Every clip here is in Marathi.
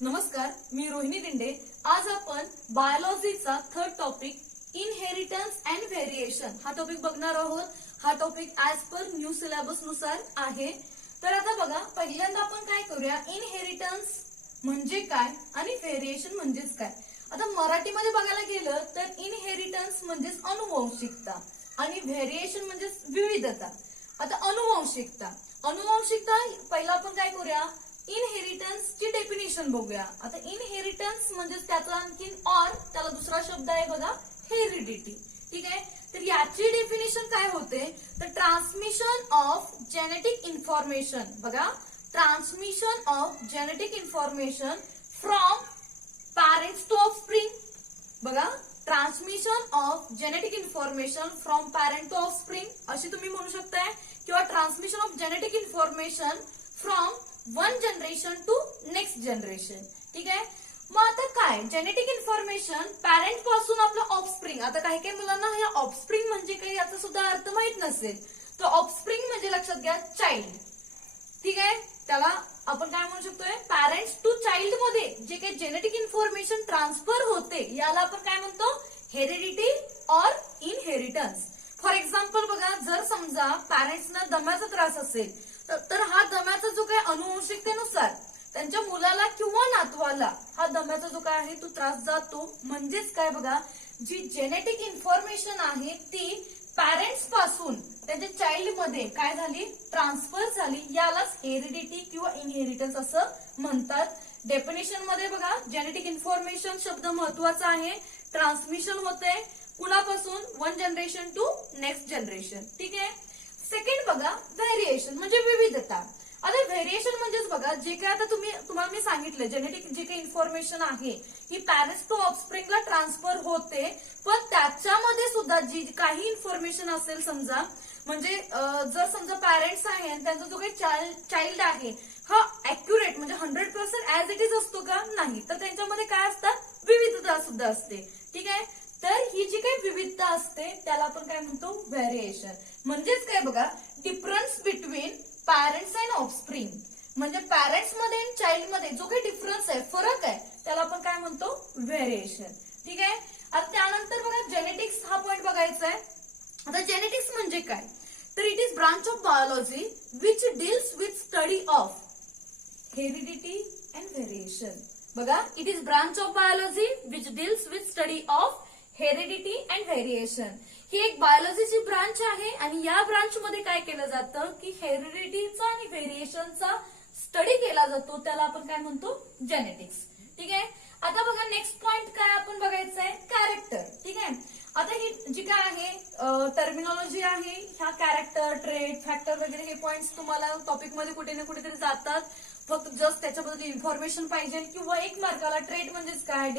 नमस्कार, मी रोहिणी दिंडे. आज आपण बायोलॉजीचा third topic inheritance and variation हा टॉपिक बघणार आहोत. हा topic as per new syllabus नुसार आहे. तर आता बघा, पहिल्यांदा आपण काय करूया, इनहेरिटन्स म्हणजे काय आणि व्हेरिएशन म्हणजेच काय. आता मराठीमध्ये बघायला गेलं तर इनहेरिटन्स म्हणजेच अनुवंशिकता आणि व्हेरिएशन म्हणजेच विविधता. आता अनुवंशिकता पहिला आपण काय करूया, इनहेरिटन्सची डेफिनेशन बघूया. आता इनहेरिटन्स म्हणजे त्याचा आणखीन त्याला दुसरा शब्द आहे बघा, हेरिडिटी. ठीक आहे, तर याची डेफिनेशन काय होते, तर ट्रान्समिशन ऑफ जेनेटिक इन्फॉर्मेशन. बघा, transmission of genetic information from parents to offspring. बघा, transmission of genetic information from parent to offspring अशी तुम्ही म्हणू शकताय, किंवा transmission of genetic information from one generation to next generation. ठीक आहे, मग आता काय जेनेटिक इन्फॉर्मेशन पॅरेंट पासून आपलं ऑफस्प्रिंग. आता काही काही मुलांना हे ऑफस्प्रिंग म्हणजे काही याचा सुद्धा अर्थ माहित नसेल. तर ऑफस्प्रिंग म्हणजे लक्षात घ्या, चाइल्ड. ठीक आहे, त्याला आपण काय म्हणू शकतोय, पॅरेंट्स टू चाइल्ड मध्ये जे काही जेनेटिक इन्फॉर्मेशन ट्रान्सफर होते याला आपण काय म्हणतो, heredity or inheritance. For example बघा, जर समजा पॅरेंट्सना दम्याचा त्रास असेल तर हा दम्याचा जो काही अनुवंशिकतेनुसार त्यांच्या मुलाला किंवा नातवाला हा दम्याचा जो काय आहे तो त्रास जातो. म्हणजेच काय बघा, जी जेनेटिक इन्फॉर्मेशन आहे ती पॅरेंट्स पासून त्यांच्या चाइल्ड मध्ये काय झाली, ट्रान्सफर झाली. यालाच हेरिडिटी किंवा इनहेरिटन्स असं म्हणतात. डेफिनेशन मध्ये बघा, जेनेटिक इन्फॉर्मेशन शब्द महत्वाचा आहे. ट्रान्समिशन होते कुणापासून, one generation to next generation. ठीक आहे, सेकंड बघा, व्हेरिएशन म्हणजे विविधता. आता व्हेरिएशन म्हणजेच बघा, जे काय आता तुम्हाला मी सांगितलं, जेनेटिक जे काही इन्फॉर्मेशन आहे ही पॅरेंट्स टू ऑफस्प्रिंगला ट्रान्सफर होते, पण त्याच्यामध्ये सुद्धा जी काही इन्फॉर्मेशन असेल, समजा म्हणजे जर समजा पॅरेंट्स आहे आणि त्यांचा जो काही चाइल्ड आहे हा अॅक्युरेट म्हणजे 100% ऍज इट इज असतो का, नाही. तर त्यांच्यामध्ये काय असतात, विविधता सुद्धा असते. ठीक आहे, तर ही जी काही विविधता असते त्याला आपण काय म्हणतो, व्हेरिएशन. म्हणजेच काय बघा, difference between parents and offspring. म्हणजे पॅरेंट्स मध्ये आणि चाइल्ड मध्ये जो काही डिफरन्स आहे, फरक आहे, त्याला आपण काय म्हणतो, व्हेरिएशन. ठीक आहे, आता त्यानंतर बघा, जेनेटिक्स हा पॉइंट बघायचा आहे. आता जेनेटिक्स म्हणजे काय, तर it is branch of biology which deals with study of heredity and variation. बघा, it is branch of biology which deals with study of heredity and variation. ही एक बायोलॉजीची ब्रांच आहे आणि या ब्रांच मध्ये काय केलं जातं की हेरिडिटीचा आणि व्हेरिएशनचा स्टडी केला जातो. त्याला आपण काय म्हणतो, जेनेटिक्स. ठीक आहे, आता बघा नेक्स्ट पॉइंट काय आपण बघायचं आहे, कॅरेक्टर. ठीक आहे, आता ही जी काय आहे टर्मिनॉलॉजी आहे, ह्या कॅरेक्टर, ट्रेट, फॅक्टर वगैरे हे पॉइंट्स तुम्हाला टॉपिक मध्ये कुठे ना कुठेतरी जातात. फक्त जस्ट त्याच्याबद्दल इन्फॉर्मेशन पाहिजे, किंवा एक मार्काला ट्रेट म्हणजेच काय,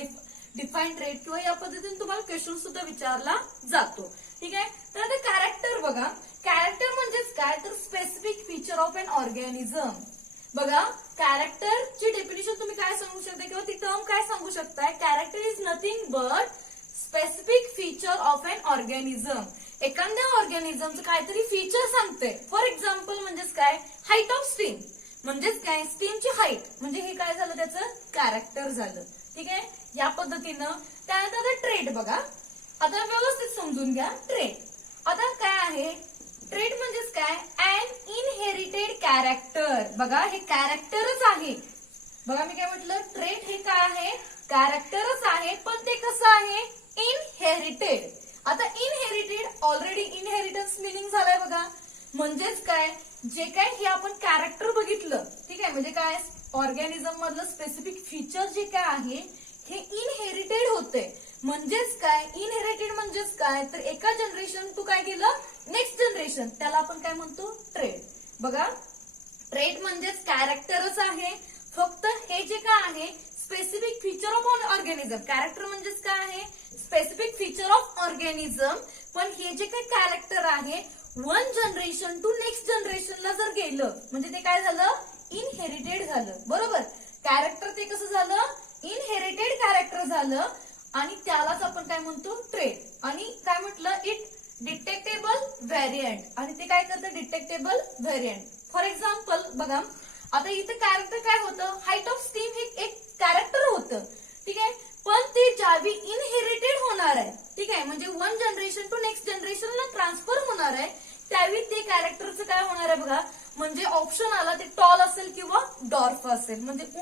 डिफाईन ट्रेट, किंवा या पद्धतीने तुम्हाला क्वेश्चन सुद्धा विचारला जातो. ठीक आहे, तर आता कॅरेक्टर बघा, कॅरेक्टर म्हणजेच काय, तर specific feature of an organism. बघा, कॅरेक्टरची डेफिनेशन तुम्ही काय सांगू शकता, किंवा ती टर्म काय सांगू शकताय, character is nothing but specific feature of an organism. एखाद्या ऑर्गॅनिझमचं काहीतरी फीचर सांगते. फॉर एक्झाम्पल म्हणजेच काय, हाईट ऑफ स्टीम. म्हणजेच काय, स्टीमची हाईट म्हणजे हे काय झालं, त्याचं कॅरेक्टर झालं. ठीक आहे, या पद्धतीनं. त्यानंतर आता ट्रेट बघा, आता व्यवस्थित समजून घ्या ट्रेट. आता काय आहे, ट्रेट म्हणजेच काय, अन इनहेरिटेड कॅरेक्टर. बघा, हे कॅरेक्टरच आहे. बघा, मी काय म्हटलं, ट्रेट हे काय आहे, कॅरेक्टरच आहे, पण ते कसं आहे, इनहेरिटेड. आता इनहेरिटेड, ऑलरेडी इनहेरिटन्स मिनिंग झालाय बघा. म्हणजेच काय, जे काय हे आपण कॅरेक्टर बघितलं, ठीक आहे, म्हणजे काय, ऑर्गॅनिझम मधलं स्पेसिफिक फीचर जे काय आहे हे इनहेरिटेड होते. म्हणजेच काय, इनहेरिटेड म्हणजेच काय, तर एका जनरेशन टू काय केलं, नेक्स्ट जनरेशन, त्याला आपण काय म्हणतो, ट्रेट. बघा, ट्रेट म्हणजेच कॅरेक्टरच आहे, फक्त हे जे काय आहे specific feature of organism. Character म्हणजेच काय आहे, स्पेसिफिक फीचर ऑफ ऑर्गॅनिझम. पण हे जे काही कॅरेक्टर आहे वन जनरेशन टू नेक्स्ट जनरेशनला जर गेलं म्हणजे ते काय झालं, इनहेरिटेड झालं. बरोबर, कॅरेक्टर ते कसं झालं, इनहेरिटेड कॅरेक्टर झालं, आणि त्यालाच आपण काय म्हणतो, ट्रेट. आणि काय म्हटलं, इट डिटेक्टेबल व्हेरियंट, आणि ते काय करतं, डिटेक्टेबल व्हेरियंट. फॉर एक्झाम्पल बघा, आता इथे कॅरेक्टर काय होतं, हाईट ऑफ स्टीम हे एक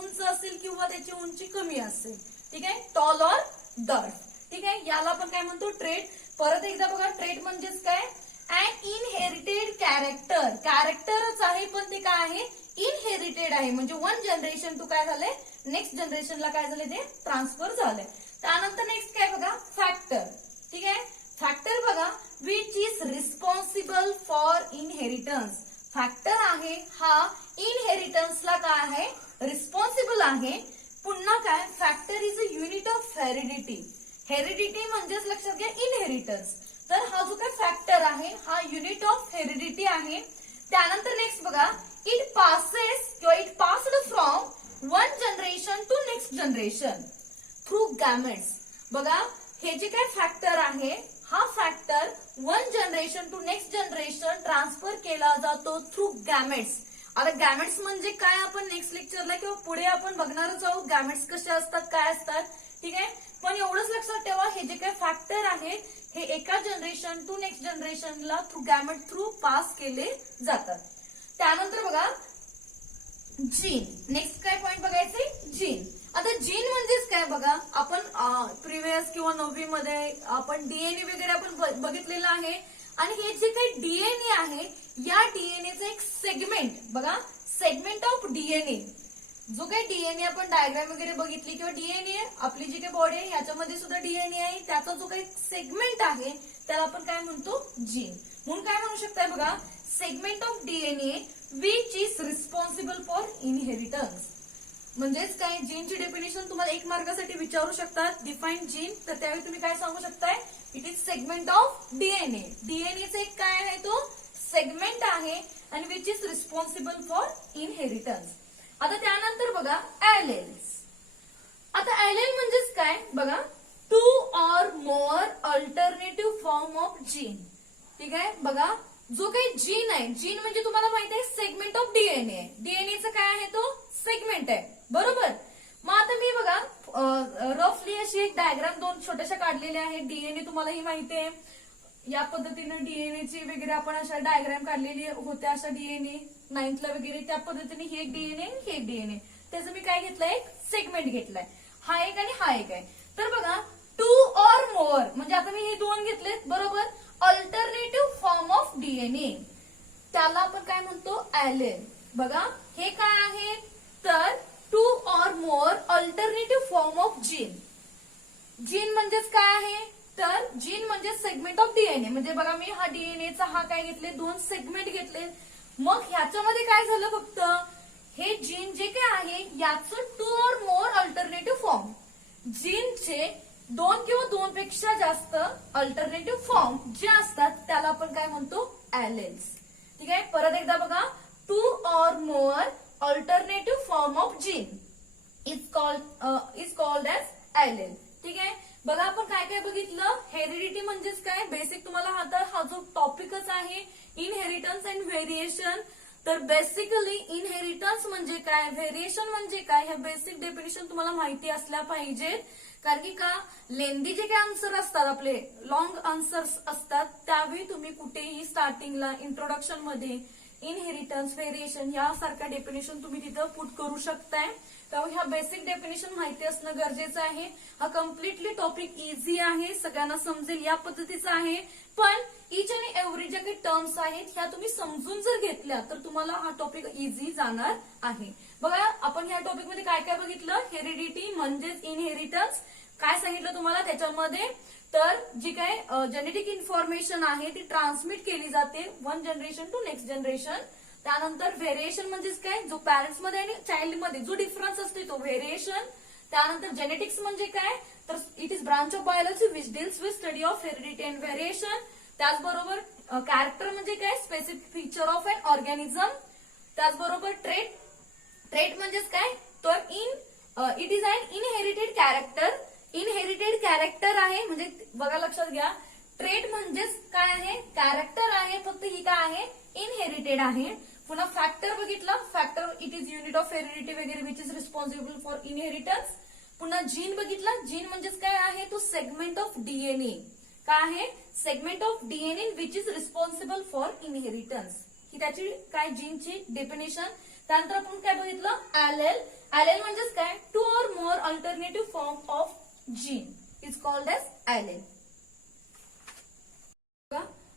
उंच असेल किंवा त्याची उंची कमी असेल. ठीक आहे, टॉल ऑर डर्ट. ठीक आहे, याला आपण काय म्हणतो ट्रेट. परत एकदा बघा, ट्रेट म्हणजेच काय, अँड इनहेरिटेड कॅरेक्टर. कॅरेक्टरच आहे पण ते काय आहे, इनहेरिटेड आहे. म्हणजे वन जनरेशन टू काय झालंय, नेक्स्ट जनरेशनला काय झालंय, ते ट्रान्सफर झालंय. त्यानंतर नेक्स्ट काय बघा, फॅक्टर. ठीक आहे, फॅक्टर बघा, which is responsible for inheritance. Factor आहे हा इनहेरिटन्सला काय आहे, रिस्पॉन्सिबल आहे. पुन्हा काय, factor is a unit of heredity. Heredity म्हणजेच लक्षात घ्या इनहेरिटन्स. तर हा जो काय फॅक्टर आहे हा युनिट ऑफ हेरिडिटी आहे. त्यानंतर नेक्स्ट बघा, इट पासेस किंवा it passed from one generation to next generation through gametes. बघा, हे जे काय फॅक्टर आहे हा factor one generation to next generation transfer केला जातो थ्रू गॅमेट्स. आता गॅमेट्स म्हणजे काय आपण नेक्स्ट लेक्चरला किंवा पुढे आपण बघणारच आहोत, गॅमेट्स कसे असतात, काय असतात. ठीक आहे, पण एवढंच लक्षात ठेवा, हे जे काय फॅक्टर आहेत हे एका जनरेशन टू नेक्स्ट जनरेशनला थ्रू गॅमेट थ्रू पास केले जातात. त्यानंतर बघा, जीन. नेक्स्ट काय पॉइंट बघायचे, जीन. आता जीन म्हणजेच काय बघा, आपण प्रिव्हियस किंवा 9वी मध्ये आपण डीएनए वगैरे आपण बघितलेलं आहे. आणि हे जे काही डीएनए आहे या डीएनएचं एक सेगमेंट बघा, सेगमेंट ऑफ डीएनए. जो काही डीएनए आपण डायग्राम वगैरे बघितली किंवा डीएनए आपली जी काही बॉडी आहे याच्यामध्ये सुद्धा डीएनए आहे, त्याचा जो काही सेगमेंट आहे त्याला आपण काय म्हणतो, जीन. म्हणून काय म्हणू शकताय बघा, segment of DNA which is responsible for inheritance. म्हणजेच काय, जीनची डेफिनेशन तुम्हाला 1 मार्कासाठी विचारू शकतात, डिफाईन जीन. तर त्यावेळी तुम्ही काय सांगू शकताय, it is segment of DNA. डीएनएचा एक काय आहे, तो सेगमेंट आहे आणि which is responsible for inheritance. आता त्यानंतर बघा, एलेल्स. आता एलेल म्हणजेच काय बघा, 2 or more alternative form of gene. ठीक आहे, बघा जो काही जीन आहे, जीन म्हणजे तुम्हाला माहिती आहे सेगमेंट ऑफ डीएनए. डीएनएचं काय आहे, तो सेगमेंट आहे, बरोबर. मग आता मी बघा रफली अशी एक डायग्राम 2 छोट्याशा काढलेल्या आहेत. डीएनए तुम्हालाही माहिती आहे, या पद्धतीने डीएनएची वगैरे आपण अशा डायग्राम काढलेली होत्या, अशा डीएनए 9th ला वगैरे. त्या पद्धतीने ही एक डीएनए हे एक डीएनए, त्याचं मी काय घेतलंय, एक सेगमेंट घेतलाय. हा एक आणि हा एक आहे. तर बघा 2 or more म्हणजे आता मी हे 2 घेतलेत, बरोबर. अल्टरनेटिव्ह फॉर्म ऑफ डीएनए त्याला आपण काय म्हणतो, एलेल. बघा हे काय आहे, तर 2 or more alternative form of gene. Gene म्हणजेच काय आहे, तर जीन म्हणजे सेगमेंट ऑफ डीएनए. म्हणजे बघा मी हा डीएनएचा हा काय घेतले, 2 सेगमेंट घेतले. मग ह्याच्यामध्ये काय झालं, फक्त हे जीन जे काय आहे याचं 2 or more अल्टरनेटिव्ह फॉर्म. जीनचे 2 किंवा 2 पेक्षा जास्त अल्टरनेटिव्ह फॉर्म जे असतात त्याला आपण काय म्हणतो, एलेल्स. ठीक आहे, परत एकदा बघा, 2 or more alternative form of gene is called as allele. ठीक आहे, बघा आपण काय काय बघितलं, हेरिडिटी म्हणजेच काय, बेसिक तुम्हाला हा जो टॉपिकच आहे, इनहेरिटन्स अँड व्हेरिएशन. तर बेसिकली इनहेरिटन्स म्हणजे काय, व्हेरिएशन म्हणजे काय, ह्या बेसिक डेफिनेशन तुम्हाला माहिती असल्या पाहिजेत. कारण की का, लेंदी जे काही आन्सर असतात आपले, लॉंग आन्सर्स असतात, त्यावेळी तुम्ही कुठेही स्टार्टिंगला इंट्रोडक्शन मध्ये इनहेरिटन्स, व्हेरिएशन यासारख्या डेफिनेशन तुम्ही तिथं पुट करू शकताय. त्यामुळे ह्या बेसिक डेफिनेशन माहिती असणं गरजेचं आहे. हा कम्प्लिटली टॉपिक इझी आहे, सगळ्यांना समजेल या पद्धतीचा आहे. पण इच अँड एव्हरी ज्या काही टर्म्स आहेत ह्या तुम्ही समजून जर घेतल्या तर तुम्हाला हा टॉपिक इझी जाणार आहे. बघा आपण ह्या टॉपिक मध्ये काय काय बघितलं, हेरिडिटी म्हणजेच इनहेरिटन्स. काय सांगितलं तुम्हाला त्याच्यामध्ये, तर जी काय जेनेटिक इन्फॉर्मेशन आहे ती ट्रान्समिट केली जाते one generation to next generation. त्यानंतर व्हेरिएशन म्हणजेच काय, जो पॅरेंट्स मध्ये आणि चाइल्ड मध्ये जो डिफरन्स असतो तो व्हेरिएशन. त्यानंतर जेनेटिक्स म्हणजे काय, तर it is branch of biology which deals with study of heredity and variation. त्याचबरोबर कॅरेक्टर म्हणजे काय, specific feature of an organism. त्याचबरोबर ट्रेट म्हणजेच काय, तर it is an inherited character. Inherited character आहे म्हणजे बघा लक्षात घ्या, ट्रेट म्हणजेच काय आहे, कॅरेक्टर आहे, फक्त ही काय आहे, इनहेरिटेड आहे. पुन्हा फॅक्टर बघितलं, factor it is unit of heredity वगैरे which is responsible for inheritance. पुन्हा जीन बघितलं, जीन म्हणजेच काय आहे, तो सेगमेंट ऑफ डीएनए. काय आहे, segment of DNA which is responsible for inheritance. ही त्याची काय जीनची डेफिनेशन. त्यानंतर आपण काय बघितलं, एलेल. ॲलेल म्हणजेच काय, 2 or more alternative form of gene is called as allele.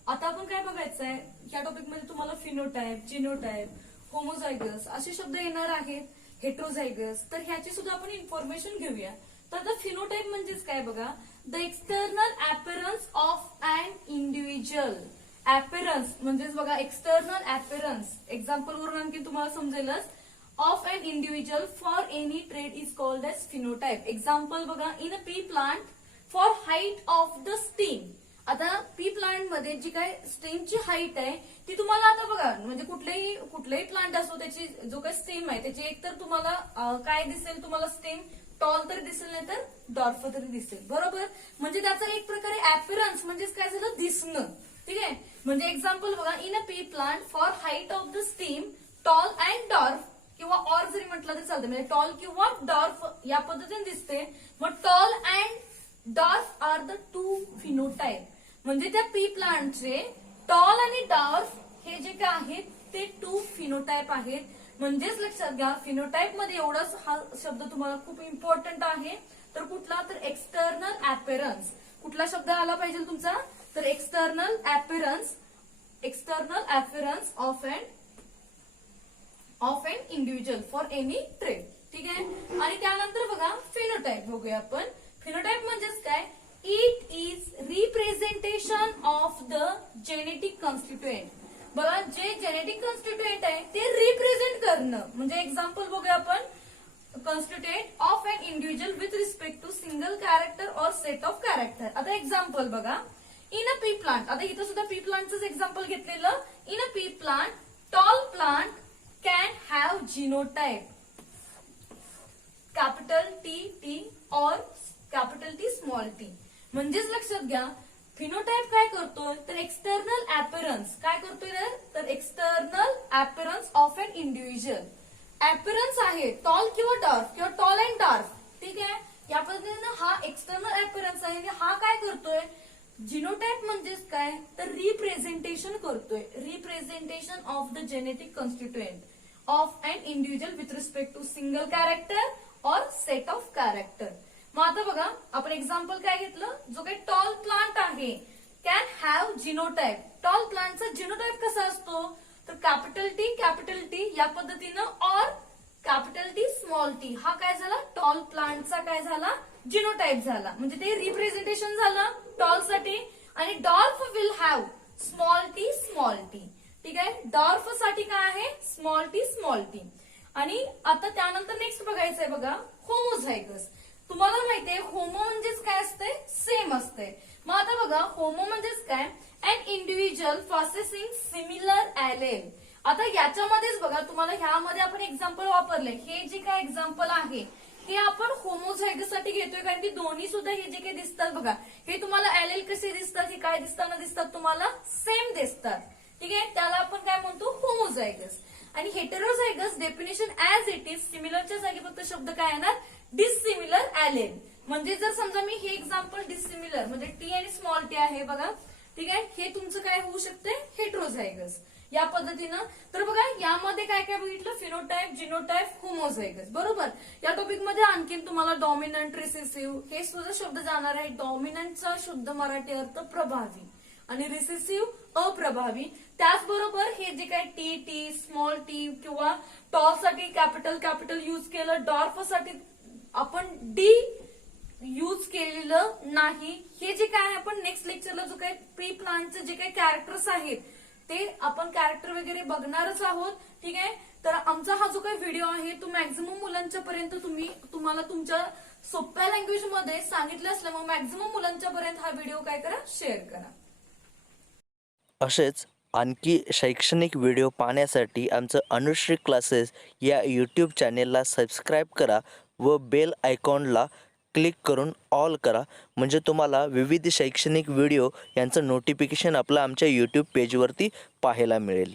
आता आपण काय बघायचंय, या टॉपिक मध्ये तुम्हाला फिनोटाइप, जिनोटाइप, होमोझायगस असे शब्द येणार आहेत, हेट्रोझायगस. तर ह्याची सुद्धा आपण इन्फॉर्मेशन घेऊया. तर आता फिनोटाइप म्हणजेच काय बघा, the external appearance of an individual. Appearance म्हणजेच बघा एक्सटर्नल अपीअरन्स, एक्झाम्पल वरून आणखी तुम्हाला समजेलच, of an individual for any trait is called as phenotype. Example बघा, in a pea plant for height of the stem. आता पी प्लांट मध्ये जी काय स्टेमची हाईट आहे ती तुम्हाला आता बघा, म्हणजे कुठलेही प्लांट असो त्याची जो काही स्टेम आहे त्याची एक तर तुम्हाला काय दिसेल, तुम्हाला स्टेम टॉल तरी दिसेल नाही तर डॉर्फ तरी दिसेल, बरोबर. म्हणजे त्याचा एक प्रकारे अपीअरन्स म्हणजेच काय झालं, दिसणं. ठीक आहे, म्हणजे एक्झाम्पल बघा, in a pea plant for height of the stem tall and dwarf, किंवा ऑर जरी म्हटलं तरी चालतं, म्हणजे टॉल किंवा डॉर्फ या पद्धतीने दिसते. मग tall and dwarf are the 2 phenotype. म्हणजे त्या पी प्लांटचे टॉल आणि डॉर्फ हे जे काय आहेत ते 2 फिनोटाइप आहेत. म्हणजेच लक्षात घ्या, फिनोटाइप मध्ये एवढाच हा शब्द तुम्हाला खूप इम्पॉर्टंट आहे. तर कुठला, तर एक्सटर्नल अपीअरन्स. कुठला शब्द आला पाहिजे तुमचा, तर external appearance of an individual for any trait. ठीक आहे, आणि त्यानंतर बघा फिनोटाइप बघूया आपण. फिनोटाइप म्हणजेच काय, it is representation of the genetic constituent. बघा, जे जेनेटिक कॉन्स्टिट्युएंट आहे ते रिप्रेझेंट करणं. म्हणजे एक्झाम्पल बघूया आपण, constituent of an individual with respect to single character और सेट ऑफ कॅरेक्टर. आता एक्झाम्पल बघा, इन अ पी प्लांट. आता इथं सुद्धा पी प्लांटचं एक्झाम्पल घेतलेलं. In a pea plant tall plant can have genotype capital T or capital T small T. म्हणजेच लक्षात घ्या, फिनोटाइप काय करतोय, तर एक्सटर्नल अपीअरन्स काय करतोय, तर external appearance of an individual. Appearance आहे टॉल किंवा डॉर्फ, किंवा टॉल अँड डॉर्फ. ठीक आहे, या पद्धतीने हा एक्सटर्नल अपीअरन्स आहे. हा काय करतोय, जिनोटाइप म्हणजेच काय, तर रिप्रेझेंटेशन करतोय. Representation of the genetic constituent of an individual with respect to single character और सेट ऑफ कॅरेक्टर. मग आता बघा, आपण एक्झाम्पल काय घेतलं, जो काही टॉल प्लांट आहे कॅन हॅव जिनोटाइप. टॉल प्लांटचा जिनोटाइप कसा असतो, तर कॅपिटल टी या पद्धतीनं, और कॅपिटल टी स्मॉल टी. हा काय झाला, टॉल प्लांटचा काय झाला, जिनोटाइप झाला. म्हणजे ते रिप्रेझेंटेशन झालं टॉल साठी. आणि dwarf will have small T. ठीक आहे, डॉर्फ साठी काय आहे, स्मॉल टी. आणि आता त्यानंतर नेक्स्ट बघायचंय बघा, होमोझायगस. तुम्हाला माहितीये होमो म्हणजेच काय असते, सेम असते. मग आता बघा, होमो म्हणजेच काय, अन इंडिव्हिज्युअल प्रोसेसिंग सिमिलर ॲलेल. आता याच्यामध्येच बघा, तुम्हाला ह्यामध्ये आपण एक्झाम्पल वापरले. हे जे काय एक्झाम्पल आहे हे आपण होमोझायगस साठी घेतोय, कारण की दोन्ही सुद्धा हे जे काही दिसतात बघा, हे तुम्हाला ॲलेल कसे दिसतात, हे काय दिसताना दिसतात, तुम्हाला सेम दिसतात. ठीक आहे, त्याला आपण काय म्हणतो, होमोझायगस. आणि heterozygous definition as it is, सिमिलरच्या जागी फक्त शब्द काय येणार, डिसिमिलर ॲलेल. म्हणजे जर समजा मी हे एक्झाम्पल डिसिमिलर म्हणजे टी आणि स्मॉल टी आहे बघा, ठीक आहे, हे तुमचं काय होऊ शकते, हेटेरोझायगस या पद्धतीनं. तर बघा, यामध्ये काय काय बघितलं, फिनोटाइप, जिनोटाइप, होमोझायगस, बरोबर. या टॉपिक मध्ये आणखीन तुम्हाला डॉमिनंट, रिसेसिव्ह हे सुद्धा शब्द जाणार आहे. डॉमिनंटचा शुद्ध मराठी अर्थ प्रभावी आणि रिसेसिव्ह अप्रभावी. त्याचबरोबर हे जे काही टी, स्मॉल टी किंवा टॉल साठी कॅपिटल यूज केलं, डॉर्फ साठी आपण डी यूज केलेलं नाही. हे जे काय आपण नेक्स्ट लेक्चरला जो काही प्री प्लांटचे जे काही कॅरेक्टर्स आहेत ते आपण कॅरेक्टर वगैरे बघणारच आहोत. ठीक आहे, तर आमचा हा जो काही व्हिडिओ आहे तो मॅक्झिमम मुलांच्या पर्यंत तुम्हाला तुमच्या सोप्या लँग्वेज मध्ये सांगितलं असल्यामुळे मॅक्झिमम मुलांच्या पर्यंत हा व्हिडिओ काय करा, शेअर करा. असेच आणखी शैक्षणिक व्हिडिओ पाहण्यासाठी आमचं अनुश्री क्लासेस या यूट्यूब चॅनेलला सबस्क्राईब करा व बेल आयकॉनला क्लिक करून ऑल करा, म्हणजे तुम्हाला विविध शैक्षणिक व्हिडिओ यांचं नोटिफिकेशन आपलं आमच्या यूट्यूब पेजवरती पाहायला मिळेल.